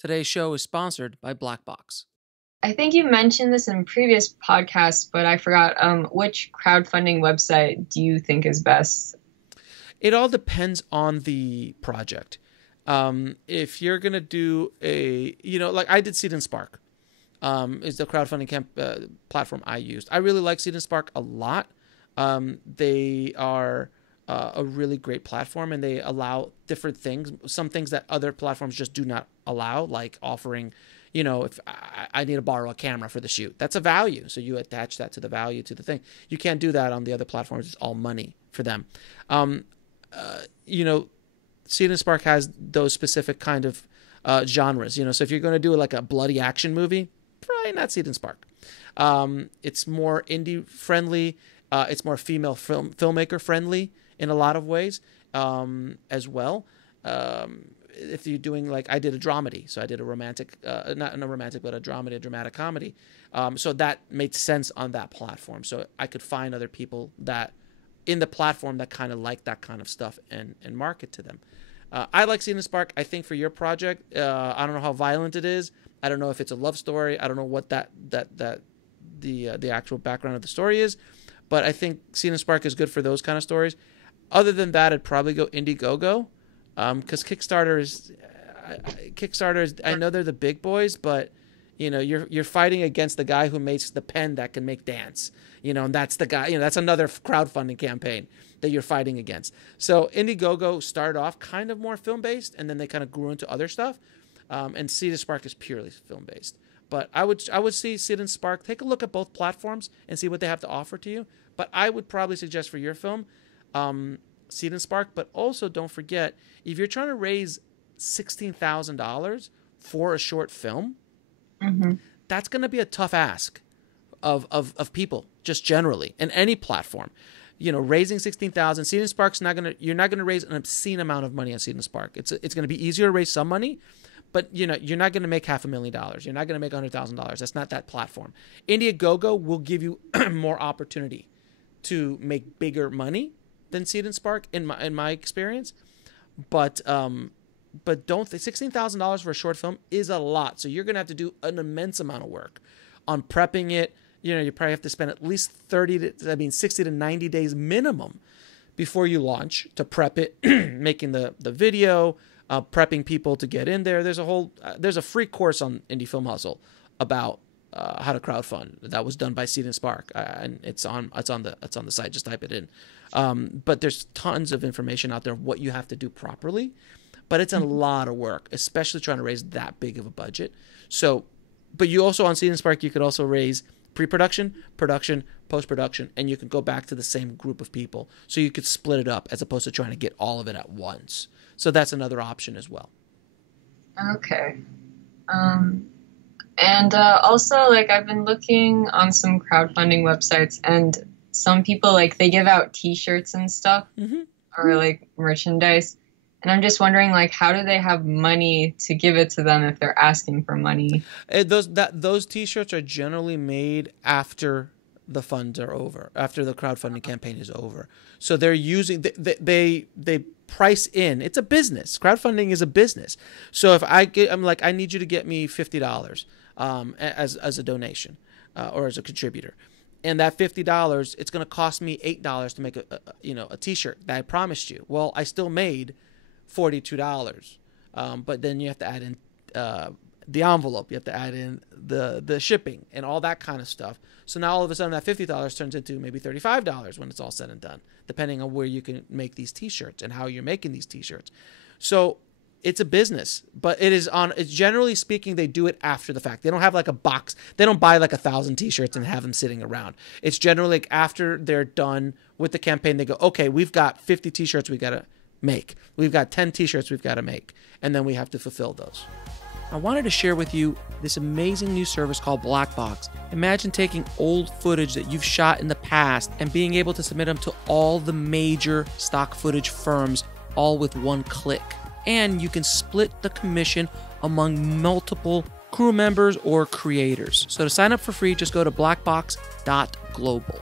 Today's show is sponsored by Blackbox. I think you mentioned this in previous podcasts, but I forgot. Which crowdfunding website do you think is best? It all depends on the project. If you're going to do like I did Seed and Spark, is the crowdfunding platform I used. I really like Seed and Spark a lot. They are a really great platform, and they allow different things, some things that other platforms just do not allow, like offering, if I need to borrow a camera for the shoot, that's a value. So you attach that to the value to the thing. You can't do that on the other platforms. It's all money for them. Seed and Spark has those specific kind of genres, so if you're going to do like a bloody action movie, probably not Seed and Spark. It's more indie friendly. It's more female filmmaker friendly in a lot of ways as well. If you're doing, like, I did a dramedy, so I did a romantic, not a romantic, but a dramedy, a dramatic comedy. So that made sense on that platform. So I could find other people that in the platform that kind of like that kind of stuff and market to them. I like Seed and Spark. I think for your project, I don't know how violent it is. I don't know if it's a love story. I don't know what the actual background of the story is, but I think Seed and Spark is good for those kind of stories. Other than that, I'd probably go Indiegogo, because Kickstarter is. I know they're the big boys, but you're fighting against the guy who makes the pen that can make dance. And that's the guy. That's another crowdfunding campaign that you're fighting against. So Indiegogo started off kind of more film based, and then they kind of grew into other stuff. And Seed and Spark is purely film based. But I would see Seed and Spark. Take a look at both platforms and see what they have to offer to you. But I would probably suggest for your film, Seed and Spark. But also don't forget, if you're trying to raise $16,000 for a short film, that's going to be a tough ask of people just generally in any platform. Raising $16,000, Seed and Spark's you're not gonna raise an obscene amount of money on Seed and Spark. It's gonna be easier to raise some money, but you're not gonna make $500,000. You're not gonna make $100,000. That's not that platform. Indiegogo will give you more opportunity to make bigger money than Seed and Spark in my experience. But don't think $16,000 for a short film is a lot. So you're gonna have to do an immense amount of work on prepping it. You probably have to spend at least 60 to 90 days minimum before you launch to prep it, making the video, prepping people to get in there. There's a free course on Indie Film Hustle about how to crowdfund that was done by Seed and Spark, and it's on the site. Just type it in. But there's tons of information out there of what you have to do properly. But it's a lot of work, especially trying to raise that big of a budget. So, but you also on Seed and Spark, you could also raise pre-production, production, post-production, and you can go back to the same group of people. So you could split it up as opposed to trying to get all of it at once. So that's another option as well. Okay. And also, like, I've been looking on some crowdfunding websites, and some people, like, they give out T-shirts and stuff, or like merchandise. And I'm just wondering, like, how do they have money to give it to them if they're asking for money? Those T-shirts are generally made after the funds are over, after the crowdfunding campaign is over. So they're using they price in. It's a business. Crowdfunding is a business. So if I'm like, I need you to get me $50 as a donation or as a contributor. And that $50, it's going to cost me $8 to make a T-shirt that I promised you. Well, I still made $42, but then you have to add in the envelope, you have to add in the shipping and all that kind of stuff. So now all of a sudden that $50 turns into maybe $35 when it's all said and done, depending on where you can make these T-shirts and how you're making these T-shirts. So it's a business, but it's generally speaking, they do it after the fact. They don't have like a box. They don't buy like 1,000 T-shirts and have them sitting around. It's generally like after they're done with the campaign, they go, okay, we've got 50 T-shirts we got to make. We've got 10 T-shirts we've got to make, and then we have to fulfill those. I wanted to share with you this amazing new service called Blackbox. Imagine taking old footage that you've shot in the past and being able to submit them to all the major stock footage firms, all with one click. And you can split the commission among multiple crew members or creators. So to sign up for free, just go to blackbox.global.